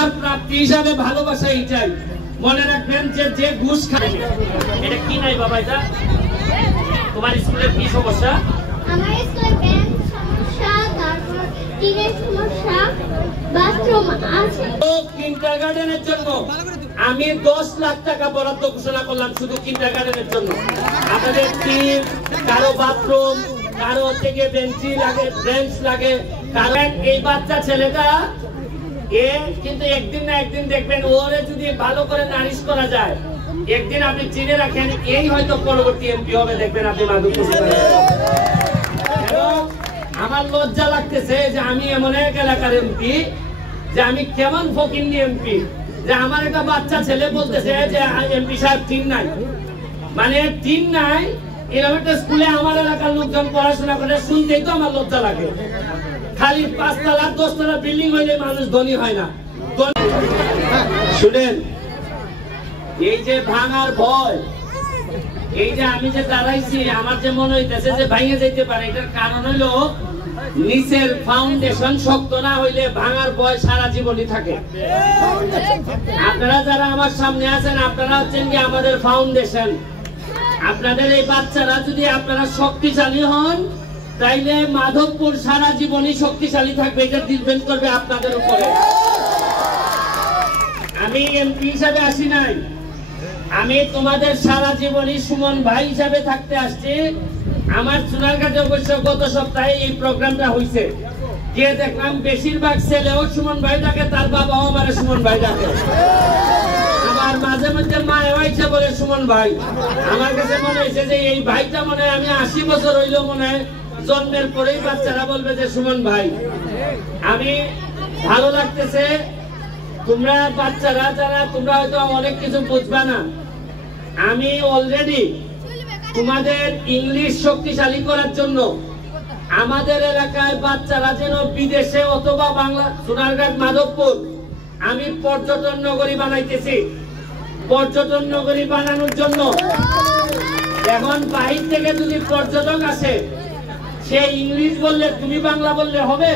আমার প্রাপ্তি হিসাবে ভালোবাসা এটাই। মনে রাখবেন যে যে ঘুষ খায় এটা কি নাই বাবা, এটা তোমার স্কুলের কি সমস্যা? আমার স্কুলে বেঞ্চ সমস্যা, তারপর টিনের সমস্যা, বাথরুম আছে। তো কিন্ডারগার্টেনের জন্য আমি 10 লাখ টাকা বরাদ্দ ঘোষণা করলাম শুধু কিন্ডারগার্টেনের জন্য। আপনাদের টিম, কারো বাথরুম, কারো থেকে বেঞ্চি লাগে, বেঞ্চ লাগে, কারণ এই বাচ্চা ছেলেটা এ কিন্তু একদিন না একদিন দেখবেন ওরে যদি ভালো করে নারিশ করা যায়, একদিন আপনি চিনে রাখেন এই হয়তো পরবর্তী এমপি হবে, দেখবেন আপনি মাধবপুর। আমার লজ্জা লাগতেছে যে আমি এমন এক এলাকার এমপি, যে আমি কেমন ফকিন্নি এমপি, যে আমার একটা বাচ্চা ছেলে বলতেছে যে এমপি সাহেব টিম নাই, মানে টিম নাই। এরকম একটা স্কুলে আমার এলাকার লোকজন পড়াশোনা করে, শুনতেই তো আমার লজ্জা লাগে। খালি 5 তলা 10 তলা বিল্ডিং হইলে মানুষ ধনী হয় না। শুনেন, এই যে ভাঙার ভয়, এই যে আমি যে দাঁড়াইছি, আমার যে মনে হইতেছে যে ভাঙে যেতে পারে, এটার কারণ হলো নিচের ফাউন্ডেশন শক্ত না হইলে ভাঙার ভয় সারা জীবনই থাকে। আপনারা যারা আমার সামনে আছেন, আপনারা হচ্ছেন কি আমাদের ফাউন্ডেশন। আপনাদের এই বাচ্চারা যদি আপনারা শক্তিশালী হন, তাইলে মাধবপুর সারা জীবনই শক্তিশালী থাকবে। এটা ডিপেন্ড করবে আপনাদের উপরে। আমি এমপি হিসাবে আসি নাই, আমি তোমাদের সারা জীবনই সুমন ভাই হিসাবে থাকতে আসছি। আমার সোনারঘাটে অবশ্য গত সপ্তাহে এই প্রোগ্রামটা হয়েছে, গিয়ে দেখলাম বেশিরভাগ ছেলেও সুমন ভাই ডাকে, তার বাবাও আমার সুমন ভাই ডাকে। আমার মাঝে মধ্যে মায়ের ইচ্ছা বলে সুমন ভাই। আমার কাছে মনে হয়েছে যে এই ভাইটা মনে হয় আমি 80 বছর হইলো মনে হয় জন্মের পরেই বাচ্চারা বলবে যে সুমন ভাই। আমি ভালো লাগতেছে, তোমরা বাচ্চারা যারা, তোমরা হয়তো অনেক কিছু বুঝবা না। আমি অলরেডি তোমাদের ইংলিশ শক্তিশালী করার জন্য আমাদের এলাকায় বাচ্চারা যেন বিদেশে অথবা বাংলা, সোনারঘাট, মাধবপুর, আমি পর্যটন নগরী বানাইতেছি। পর্যটন নগরী বানানোর জন্য এখন বাহির থেকে যদি পর্যটক আসে, সে ইংলিশ বললে তুমি বাংলা বললে হবে?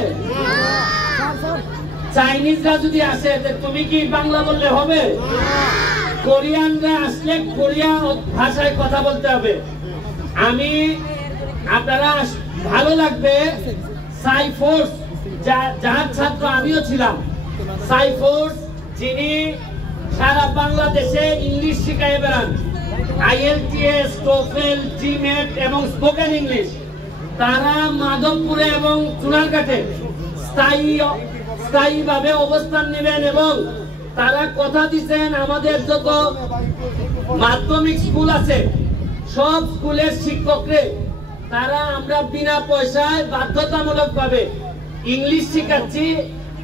চাইনিজরা যদি আসে, তুমি কি বাংলা বললে হবে? কোরিয়ানরা আসলে কোরিয়া ভাষায় কথা বলতে হবে। আমি আপনারা ভালো লাগবে, সাইফোর্স যার ছাত্র আমিও ছিলাম, সাইফোর্স যিনি সারা বাংলাদেশে ইংলিশ শিখায় বেড়ান, IELTS, TOEFL, GMAT এবং স্পোকেন ইংলিশ, তারা মাধবপুরে এবং চুনারঘাটে স্থায়ীভাবে অবস্থান নেবেন। এবং তারা কথা দিচ্ছেন আমাদের যত মাধ্যমিক স্কুল আছে সব স্কুলের শিক্ষকরে তারা আমরা বিনা পয়সায় বাধ্যতামূলক ভাবে ইংলিশ শিখাচ্ছি।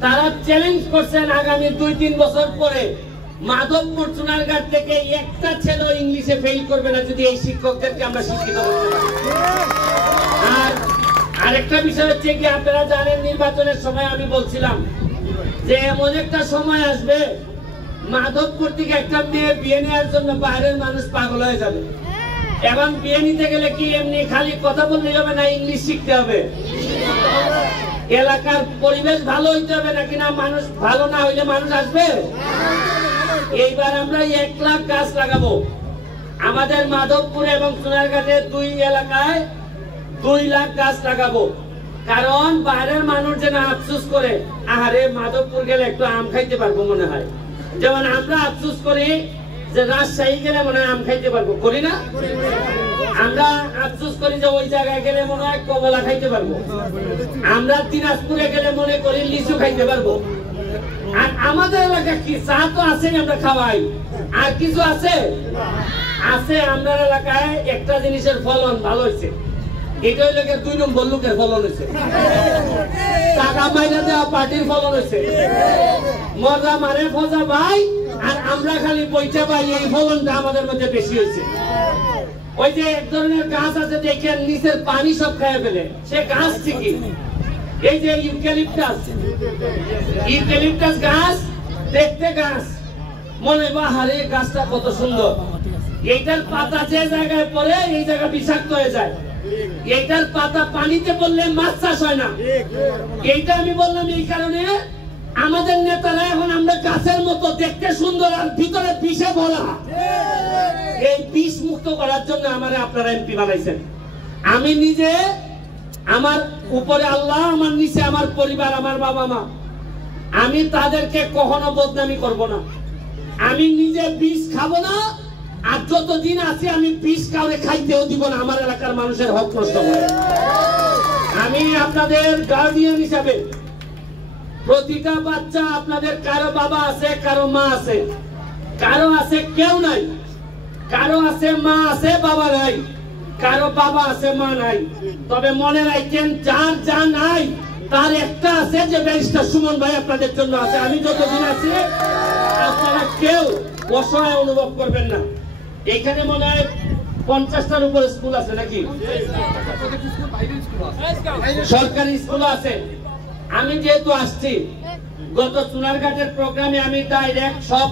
তারা চ্যালেঞ্জ করছেন আগামী 2-3 বছর পরে মাধবপুর চুনারঘাট থেকে একটা ছেলে ইংলিশে ফেল করবে না যদি এই শিক্ষকদেরকে আমরা শিক্ষিত করতে পারি। আর আরেকটা বিষয় হচ্ছে কি, আপনারা জানেন নির্বাচনের সময় আমি বলছিলাম যে এমন একটা সময় আসবে মাধবপুর থেকে একটা মেয়ে বিয়ে নেওয়ার জন্য বাইরের মানুষ পাগল হয়ে যাবে। এখন বিয়ে নিতে গেলে কি এমনি খালি কথা বললে হবে না, ইংলিশ শিখতে হবে। এলাকার পরিবেশ ভালো হইতে হবে, নাকি না মানুষ ভালো না হইলে মানুষ আসবে? এইবার আমরা 1 লাখ গাছ লাগাবো আমাদের মাধবপুর এবং সোনারঘাটে 2 এলাকায় 2 লাখ গাছ লাগাবো। কারণ বাইরের মানুষ যেন আফসোস করে, আরে মাধবপুর গেলে একটু আম খাইতে পারবো মনে হয়, যেমন আমরা আফসোস করি যে রাজশাহী গেলে মনে হয় আম খাইতে পারবো, করি না? আমরা আফসোস করি যে ওই জায়গায় গেলে মনে হয় কমলা খাইতে পারবো, আমরা দিনাজপুরে গেলে মনে করি লিচু খাইতে পারবো। আর আমাদের এলাকা কি চা তো আছেই, আমরা খাওয়াই, আর কিছু আছে? আমরা এলাকায় একটা জিনিসের ফলন ভালো হয়েছে, এটা হইলে 2 নম্বর লোকের ফলন হয়েছে, টাকা মাইনা দেওয়া পার্টির ফলন হয়েছে, মজা মারে ফজা ভাই, আর আমরা খালি পয়সা পাই, এই ফলনটা আমাদের মধ্যে বেশি হয়েছে। ওই যে এক ধরনের গাছ আছে দেখেন নিচের পানি সব খেয়ে ফেলে, সে গাছ ঠিকই, এই যে ইউক্যালিপটাস গাছ, দেখতে গাছ মনে বা হারে গাছটা কত সুন্দর, এইটার পাতা যে জায়গায় পড়ে এই জায়গা বিষাক্ত হয়ে যায়, এইটার পাতা পানিতে পড়লে মাছ চাষ হয় না। এইটা আমি বললাম এই কারণে আমাদের নেতারা এখন আমরা গাছ মতো দেখতে সুন্দর আর ভিতরে বিষে ভরা। এই বিষ মুক্ত করার জন্য আমারে আপনারা এমপি বানাইছেন। আমি নিজে, আমার উপরে আল্লাহ, আমার নিচে আমার পরিবার, আমার বাবা মা, আমি তাদেরকে কখনো বদনামি করব না। আমি নিজে বিষ খাবো না, আর যতদিন আছি আমি বিষ কাউরে খাইতেও দিব না আমার এলাকার মানুষের হক নষ্ট করে। আমি আপনাদের গার্ডিয়ান হিসাবে, প্রতিটা বাচ্চা আপনাদের কারো বাবা আছে, কারো মা আছে, কারো আছে কেউ নাই, কারো আছে মা আছে বাবা নাই, কারো বাবা আছে মা নাই। তবে মনে রাখেন, যার যা নাই তার একটা আছে, যে ব্যারিস্টার সুমন ভাই আপনাদের জন্য আছে। আমি যতদিন আছি আপনারা কেউ অসহায় অনুভব করবেন না। এখানে মনে হয় 50টার উপরে স্কুল আছে নাকি? সরকারি স্কুল আছে। আমি যেহেতু আসছি, গত চুনারঘাটের প্রোগ্রামে আমি ডাইরেক্ট সব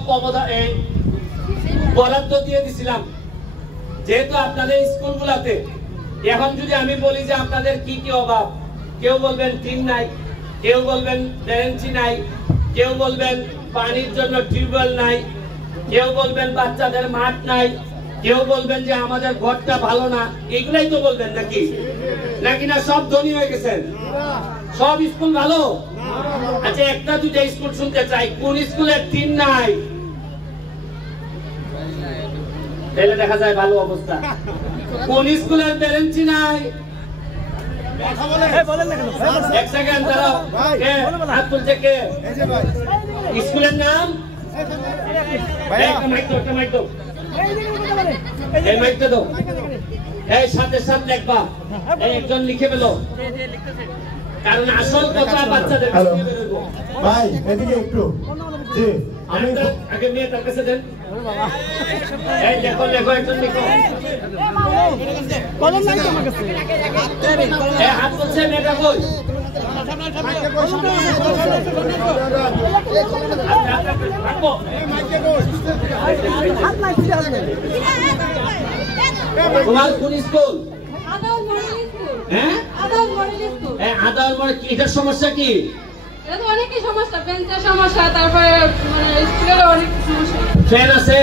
বরাদ্দ দিয়ে দিছিলাম, যেহেতু আপনাদের স্কুলগুলোতে। এখন যদি আমি বলি যে আপনাদের কি কি অভাব, কেউ বলবেন টিন নাই, কেউ বলবেন বেঞ্চি নাই, কেউ বলবেন পানির জন্য টিউবওয়েল নাই, কেউ বলবেন বাচ্চাদের মাঠ নাই, কেউ বলবেন যে আমাদের ঘরটা ভালো না। এগুলাই তো বলবেন নাকি? নাকি না সব ধনী হয়ে গেছেন? সব স্কুল ভালো? আচ্ছা, একটা দুইটা স্কুল শুনতে চাই, কোন স্কুলের টিন নাই? তাহলে দেখা যায় ভালো অবস্থা। কোন স্কুলের বেঞ্চি নাই? এক সেকেন্ড দাঁড়াও, হাত তুলছে কে? স্কুলের নাম? সাথে সাথে দেখবা, একজন লিখে পেলো, কারণ আসল কথা বাচ্চাদের ভাই এদিকে একটু। জি, আমি আগে নিয়ে তার কাছে দেন। এই লেখো লেখো, একজন লিখো। হাত তুলছে, মেয়েটা কই? তোমার কোন স্কুল? হ্যাঁ, আদাউল মডেল। এটার সমস্যা কি? অনেকই সমস্যা, বেঞ্চের সমস্যা, তারপরে স্কুলের অনেক সমস্যা। ফ্যান আছে?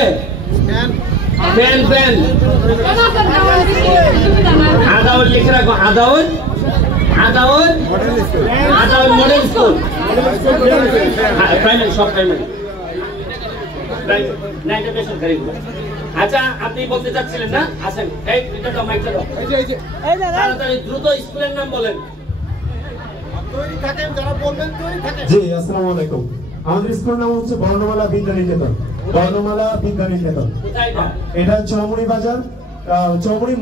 ফ্যান ফ্যান আদাউল লিখে রাখো। আদাউল আদাউল আদাউল মডেল স্কুল, প্রাইমারি, সব প্রাইমারি। না, এটা বেসরকারি। আচ্ছা, আপনি বলতে চাচ্ছিলেন না? আসেন, এই দাও, মাইকটা দাও। তাড়াতাড়ি দ্রুত স্কুলের নাম বলেন। জি, আসসালামু আলাইকুম। আমাদের স্কুলের নাম হচ্ছে বর্ণমালা বিদ্যানিকেতন। বর্ণমালা বিদ্যানিকেতন। কোথায় এটা? এটা চৌমুড়ি বাজার, চৌমুড়ি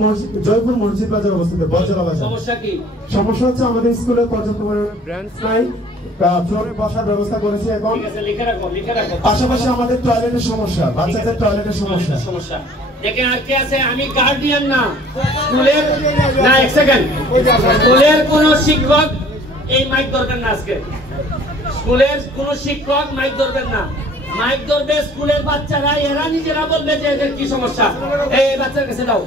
জয়পুর মসজিদ বাজার অবস্থিত, বজলা বাজার। সমস্যা কি? সমস্যা হচ্ছে আমাদের স্কুলে পর্যাপ্ত পরিমাণে ব্রাঞ্চ নাই, ফ্লোরে বসার ব্যবস্থা করেছি এবং ঠিক আছে, লিখে রাখো, লিখে রাখো। পাশাপাশি আমাদের টয়লেটের সমস্যা, বাচ্চাদের টয়লেটের সমস্যা। সমস্যা দেখেন, আর কে আছে? আমি গার্ডিয়ান না স্কুলের, না এক সেকেন্ড, স্কুলের কোন শিক্ষক এই মাইক ধরবেন না আজকে। স্কুলের কোন শিক্ষক মাইক ধরবেন না। মাইক ধরবে স্কুলের বাচ্চারা, এরা নিজেরা বলবে যে এদের কি সমস্যা। এই বাচ্চার কাছে দাও।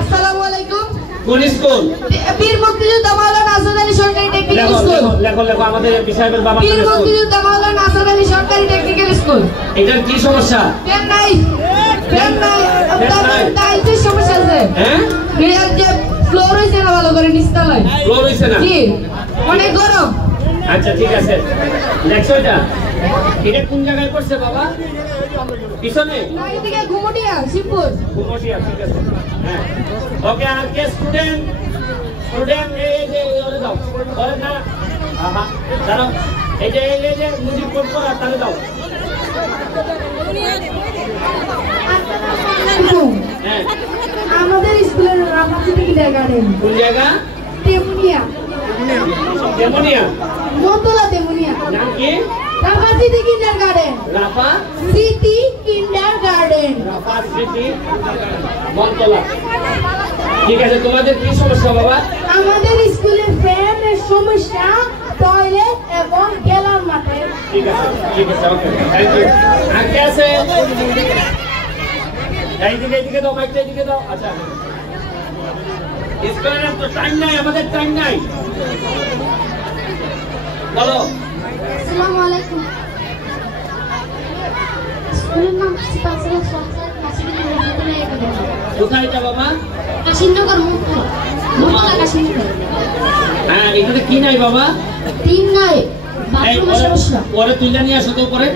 আসসালামু আলাইকুম। কোন স্কুল? বীর মুক্তিযোদ্ধা মাওলানা আসাদ আলী সরকারি টেকনিক্যাল লেখো স্কুল। লেখো লেখো, আমাদের এমপি সাহেবের বাবা। বীর মুক্তিযোদ্ধা মাওলানা আসাদ আলী সরকারি টেকনিক্যাল স্কুল। এটার কি সমস্যা? ফ্যান নাই, ফ্যান নাই, টাইলসের সমস্যা আছে। হ্যাঁ, এর যে ফ্লোর হইছে না ভালো করে, নিচতলায় ফ্লোর হইছে না। জি, অনেক গরম। আচ্ছা ঠিক আছে, দেখছো এটা? এটা কোন জায়গায় পড়ছে বাবা? পিছনে? না, এদিকে ঘুমটিয়া, শিবপুর। কুমটিয়া, ঠিক আছে। হ্যাঁ, ওকে। আর কে স্টুডেন্ট? স্টুডেন্ট এই যে ওরে দাও, ওরে না, আহা দাঁড়াও, এই যে মুজিবপুর পড়া, তাহলে দাও। হ্যাঁ, আমাদের স্কুলের রামাচিতি কিন্ডারগার্টেন। কোন জায়গা? তেমুনিয়া, তেমনিয়া। মতলা তেমুনিয়া। নাম কি? রামাচিতি কিন্ডারগার্টেন। রাফা সিটি কিন্ডারগার্টেন। রাফা স্মৃতি মন্তলা। ঠিক আছে, তোমাদের কি সমস্যা বাবা? আমাদের স্কুলে ফ্যানের সমস্যা, টয়লেট এবং খেলার মাঠে। ঠিক আছে, ঠিক আছে, ওকে, থ্যাংক ইউ। আর কে আছে? এইদিকে দাও, মাইকটা এইদিকে দাও। আচ্ছা, স্কুলের তো টাইম নাই, আমাদের টাইম নাই। বলো। আসসালামু আলাইকুম। স্কুলের নাম সিপাসলা সরকার কাশীনগর মহকুমা কোথায় এটা বাবা? কাশীনগর মহকুমা কাশীনগর। হ্যাঁ, এখানে কি নাই বাবা? তিন নাই, বাথরুমের সমস্যা। পরে তুইলা নিয়ে আসো তো, পরে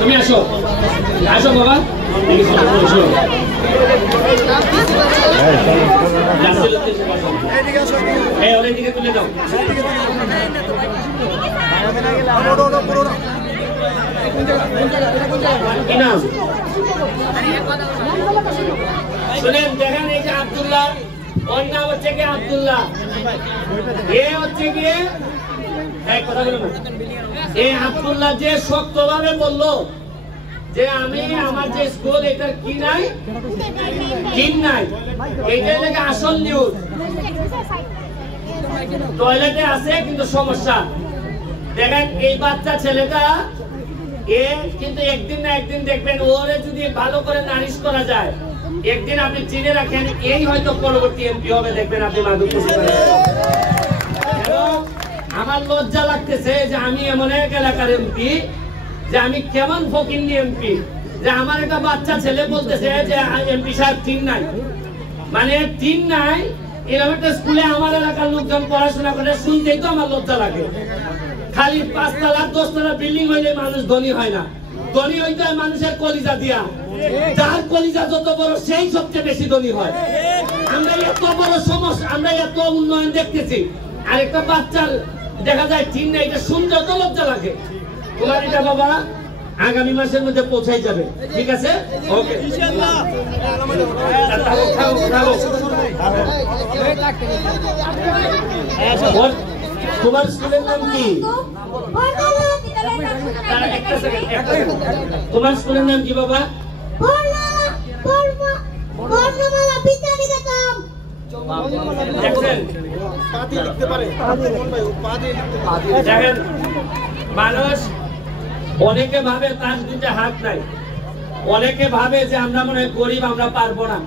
তুমি আসো, আসো বাবা। ওদিকে তুলে দাও। কি নাম? শুনেন, দেখেন এই যে আব্দুল্লাহ, ওর নাম হচ্ছে কি আব্দুল্লাহ। এ হচ্ছে গিয়ে কথা বলো না। এই আব্দুল্লাহ যে শক্তভাবে বললো যে আমি আমার যে স্কুল এটার কি নাই, ঠিক নাই, এইটাই থেকে আসল নিউজ। টয়লেটে আছে কিন্তু সমস্যা। দেখেন এই বাচ্চা ছেলেটা এ কিন্তু একদিন না একদিন দেখবেন ওরে যদি ভালো করে নারিশ করা যায়, একদিন আপনি চিনে রাখেন এই হয়তো পরবর্তী এমপি হবে। দেখবেন আপনি মাধবপুর। আমার লজ্জা লাগতেছে যে আমি এমন এক এলাকার এমপি, যে আমি কেমন ফকিন্নি এমপি, যে আমার একটা বাচ্চা ছেলে বলতেছে যে এমপি সাহেব ঠিক নাই। মানে ঠিক নাই, এরকম একটা স্কুলে আমার এলাকার লোকজন পড়াশোনা করে, শুনতেই তো আমার লজ্জা লাগে। খালি 5 তলা 10 তলা বিল্ডিং হইলে মানুষ ধনী হয় না, ধনী হইতে হয় মানুষের কলিজা দিয়া। যার কলিজা যত বড় সেই সবচেয়ে বেশি ধনী হয়। আমরা এত বড় সমস্যা, আমরা এত উন্নয়ন দেখতেছি, আর একটা বাচ্চার দেখা যায় ঠিক না, এটা শুনতে তো লজ্জা লাগে। তোমার এটা বাবা আগামী মাসের মধ্যে পৌঁছাই যাবে, ঠিক আছে? ওকে, তোমার স্কুলের নাম কি? তোমার স্কুলের নাম কি বাবা? দেখেন, মানুষ অনেকে ভাবে তার দুইটা হাত নাই, অনেকে ভাবে যে আমরা মনে হয় গরিব, আমরা পারবো না।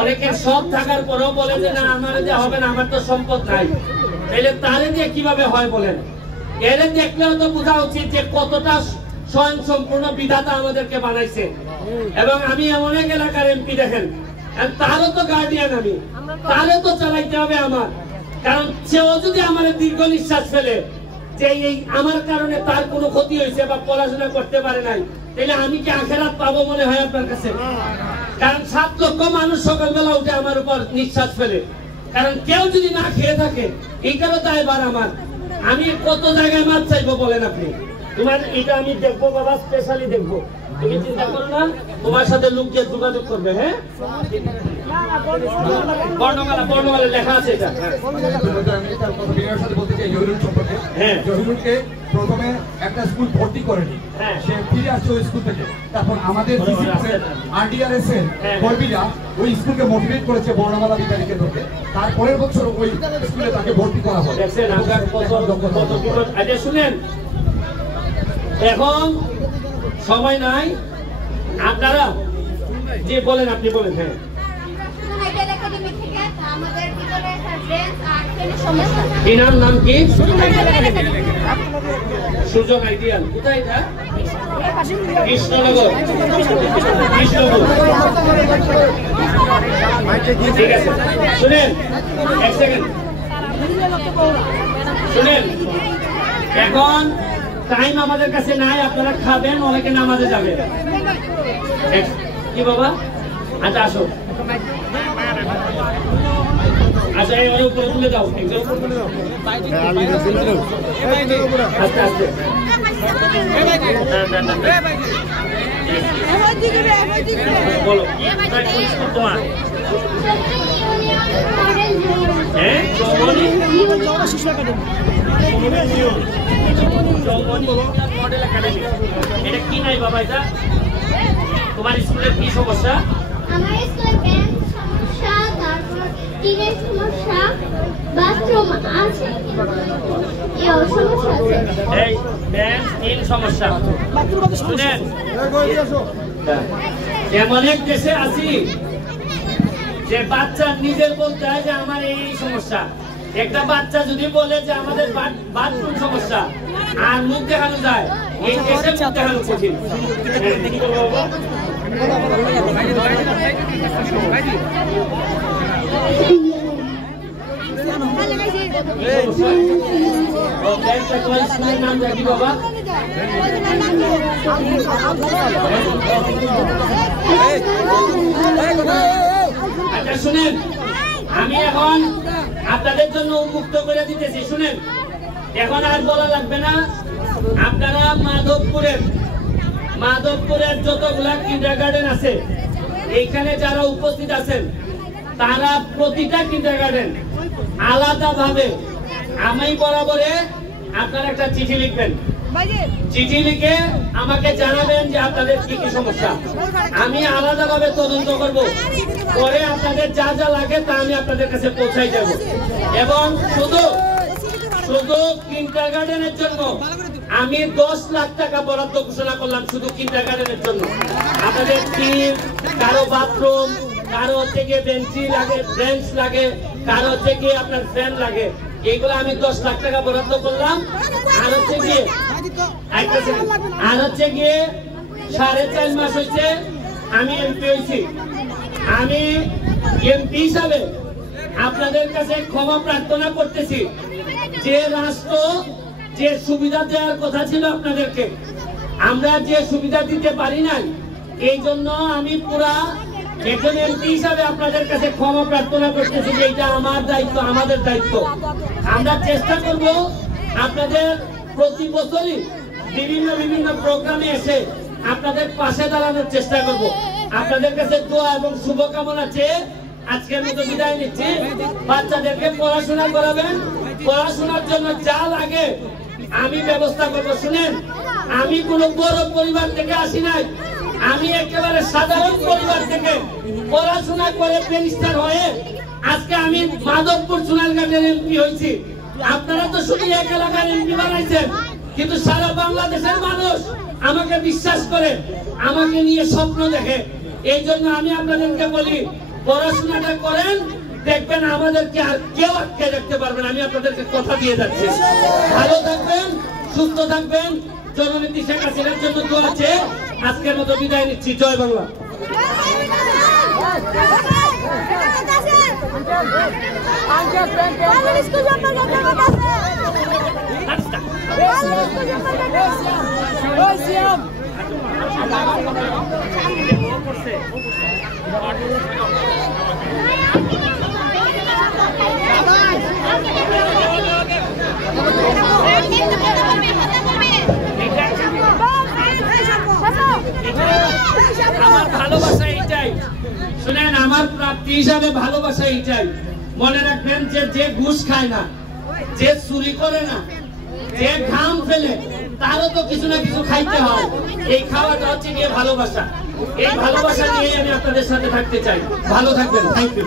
অনেকের সব থাকার পরেও বলে যে না আমার যে হবে না, আমার তো সম্পদ নাই। তাইলে তারে দিয়ে কিভাবে হয় বলেন? এর দেখলেও তো বোঝা উচিত যে কতটা স্বয়ং সম্পূর্ণ বিধাতা আমাদেরকে বানাইছে। এবং আমি এমন এক এলাকার এমপি, দেখেন তারও তো গার্ডিয়ান, আমি তারও তো চালাইতে হবে আমার। কারণ সেও যদি আমার দীর্ঘ নিঃশ্বাস ফেলে যে এই আমার কারণে তার কোনো ক্ষতি হয়েছে বা পড়াশোনা করতে পারে নাই, তাহলে আমি কি আখেরাত পাবো মনে হয় আপনার কাছে? কারণ 7 লক্ষ মানুষ সকালবেলা উঠে আমার উপর নিঃশ্বাস ফেলে। কারণ কেউ যদি না খেয়ে থাকে, এইটারও দায়ভার আমার। আমি কত জায়গায় মাছ চাইবো বলেন আপনি? তোমার এটা আমি দেখবো বাবা, স্পেশালি দেখবো। তুমি চিন্তা করো না, তোমার সাথে লোক যে যোগাযোগ করবে। হ্যাঁ, বর্ণমালা, বর্ণমালা লেখা আছে এটা। জহিরুলকে প্রথমে একটা স্কুল ভর্তি করেনি, সে ফিরে আসছে ওই স্কুল থেকে। তারপর আমাদের RDRS এর কর্মীরা ওই স্কুলকে মোটিভেট করেছে বর্ণমালা বিদ্যালয়কে ধরতে। তারপরের বছর ওই স্কুলে তাকে ভর্তি করা হয়। আচ্ছা শুনেন, এখন সময় নাই, আপনারা যে বলেন আপনি বলেন। হ্যাঁ, এনার নাম কি? সুজন আইডিয়াল। কোথায় এটা? কৃষ্ণনগর। কৃষ্ণনগর, ঠিক আছে। শুনেন, এক সেকেন্ড শুনেন, এখন টাইম আমাদের কাছে নাই। আপনারা খাবেন, অনেকে নামাজে যাবে। কি বাবা? আচ্ছা আসো, আচ্ছা এই উপরে তুলে দাও, আস্তে আস্তে। বলো তোমার? হ্যাঁ, এটা কি নাই বাবা? এটা তোমার স্কুলের কি সমস্যা? আমার স্কুলে বেঞ্চ সমস্যা, তারপর টিনের সমস্যা, বাথরুম আছে এও সমস্যা আছে। এই বেঞ্চ টিন সমস্যা। শুনেন, এমন এক দেশে আছি যে বাচ্চা নিজের বলতে হয় যে আমার এই সমস্যা, একটা বাচ্চা যদি বলে যে আমাদের বাথরুম সমস্যা আর মুখ দেখানো যায়, এই দেশে মুখ দেখানো কঠিন। নাম দেখি বাবা, আচ্ছা শুনেন, আমি এখন আপনাদের জন্য উন্মুক্ত করে দিতেছি। শুনেন, এখন আর বলা লাগবে না। আপনারা মাধবপুরের যতগুলা কিন্ডারগার্টেন আছে, এইখানে যারা উপস্থিত আছেন, তারা প্রতিটা কিন্ডারগার্টেন আলাদা ভাবে আমি বরাবরে আপনারা একটা চিঠি লিখবেন। চিঠি লিখে আমাকে জানাবেন যে আপনাদের কি কি সমস্যা। আমি আলাদাভাবে তদন্ত করব, পরে আপনাদের যা যা লাগে তা আমি আপনাদের কাছে পৌঁছাই যাব। এবং শুধু কিন্ডারগার্টেনের জন্য আমি 10 লাখ টাকা বরাদ্দ ঘোষণা করলাম, শুধু কিন্ডারগার্টেনের জন্য। আপনাদের টিম, কারো বাথরুম, কারো হচ্ছে গিয়ে বেঞ্চ লাগে, কারো হচ্ছে গিয়ে আপনার ফ্যান লাগে, এইগুলো আমি 10 লাখ টাকা বরাদ্দ করলাম। আর হচ্ছে গিয়ে 4.5 মাস হয়েছে আমি এমপি হয়েছি। আমি এমপি হিসাবে আপনাদের কাছে ক্ষমা প্রার্থনা করতেছি যে রাষ্ট্র যে সুবিধা দেওয়ার কথা ছিল আপনাদেরকে, আমরা যে সুবিধা দিতে পারি নাই, এই জন্য আমি পুরা একজন এমপি হিসাবে আপনাদের কাছে ক্ষমা প্রার্থনা করতেছি যে এটা আমার দায়িত্ব, আমাদের দায়িত্ব। আমরা চেষ্টা করব আপনাদের প্রতি বছরই বিভিন্ন প্রোগ্রামে এসে আপনাদের পাশে দাঁড়ানোর চেষ্টা করব। আপনাদের কাছে দোয়া এবং শুভকামনা চেয়ে আজকের মতো বিদায় নিচ্ছি। বাচ্চাদেরকে পড়াশোনা করাবেন, পড়াশোনার জন্য যা লাগে আমি ব্যবস্থা করব। শুনেন, আমি কোনো বড় পরিবার থেকে আসি নাই, আমি একেবারে সাধারণ পরিবার থেকে পড়াশোনা করে ব্যারিস্টার হয়ে আজকে আমি মাধবপুর সোনারঘাটের এমপি হয়েছি। আপনারা তো শুধু এক এলাকার এমপি বানাইছেন, কিন্তু সারা বাংলাদেশের মানুষ আমাকে বিশ্বাস করে, আমাকে নিয়ে স্বপ্ন দেখে। এই জন্য আমি আপনাদেরকে বলি, পড়াশোনাটা করেন, দেখবেন আমাদেরকে আর কেউ আটকে রাখতে পারবেন। আমি আপনাদেরকে কথা দিয়ে যাচ্ছি। ভালো থাকবেন, সুস্থ থাকবেন। জননেত্রী শেখ হাসিনার জন্য দোয়া আছে। আজকের মতো বিদায় নিচ্ছি। জয় বাংলা। আমার ভালোবাসা এইটাই, শুনেন, আমার প্রাপ্তি হিসাবে ভালোবাসা এইটাই। মনে রাখবেন যে ঘুষ খায় না, যে চুরি করে না, যে ঘাম ফেলে, তারও তো কিছু না কিছু খাইতে হয়। এই খাওয়াটা হচ্ছে গিয়ে ভালোবাসা। এই ভালোবাসা নিয়ে আমি আপনাদের সাথে থাকতে চাই। ভালো থাকবেন। Thank you.